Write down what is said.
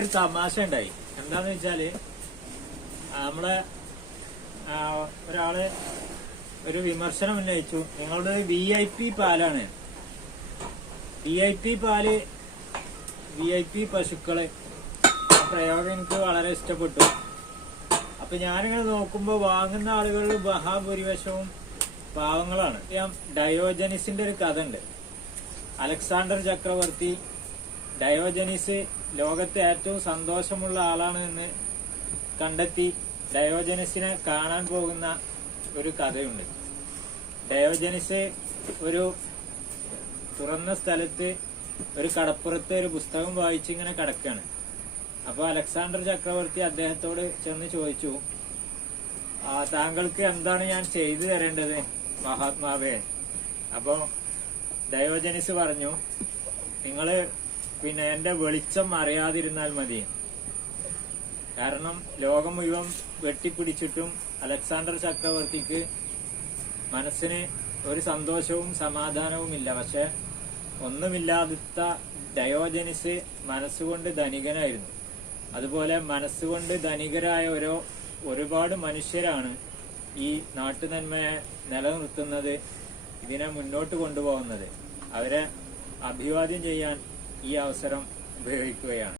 ഒരു തമാശ ഉണ്ടായി. എന്താന്ന് വെച്ചാൽ നമ്മളെ ഒരാൾ ഒരു വിമർശനം ഉന്നയിച്ചു. നിങ്ങളുടെ വി ഐ പി പാലാണ്. വി ഐ പി പാൽ വി ഐ പി പശുക്കൾ പ്രയോഗം എനിക്ക് വളരെ ഇഷ്ടപ്പെട്ടു. അപ്പൊ ഞാനിങ്ങനെ നോക്കുമ്പോ വാങ്ങുന്ന ആളുകളിൽ മഹാഭൂരിപക്ഷവും പാവങ്ങളാണ്. ഞാൻ ഡയോജനിസിന്റെ ഒരു കഥ ഉണ്ട്. അലക്സാണ്ടർ ചക്രവർത്തി ഡയോജനിസ് ലോകത്തെ ഏറ്റവും സന്തോഷമുള്ള ആളാണ് എന്ന് കണ്ടെത്തി ഡയോജനസിനെ കാണാൻ പോകുന്ന ഒരു കഥയുണ്ട്. ഡയോജനസ് ഒരു തുറന്ന സ്ഥലത്ത് ഒരു കടപ്പുറത്ത് ഒരു പുസ്തകം വായിച്ച് ഇങ്ങനെ കിടക്കുകയാണ് അപ്പോൾ അലക്സാണ്ടർ ചക്രവർത്തി അദ്ദേഹത്തോട് ചെന്ന് ചോദിച്ചു താങ്കൾക്ക് എന്താണ് ഞാൻ ചെയ്തു തരേണ്ടത് മഹാത്മാവേ? അപ്പോൾ ഡയോജനിസ് പറഞ്ഞു നിങ്ങൾ പിന്നെ എന്റെ വെളിച്ചം അറിയാതിരുന്നാൽ മതി. കാരണം ലോകം മുഴുവൻ വെട്ടിപ്പിടിച്ചിട്ടും അലക്സാണ്ടർ ചക്രവർത്തിക്ക് മനസ്സിന് ഒരു സന്തോഷവും സമാധാനവും ഇല്ല പക്ഷെ ഒന്നുമില്ലാത്ത ഡയോജനിസ് മനസ്സുകൊണ്ട് ധനികനായിരുന്നു. അതുപോലെ മനസ്സുകൊണ്ട് ധനികരായ ഓരോ ഒരുപാട് മനുഷ്യരാണ് ഈ നാട്ടുനന്മയെ നിലനിർത്തുന്നത് ഇതിനെ മുന്നോട്ട് കൊണ്ടുപോകുന്നത്. അവരെ അഭിവാദ്യം ചെയ്യാൻ ഈ അവസരം ഉപയോഗിക്കുകയാണ്.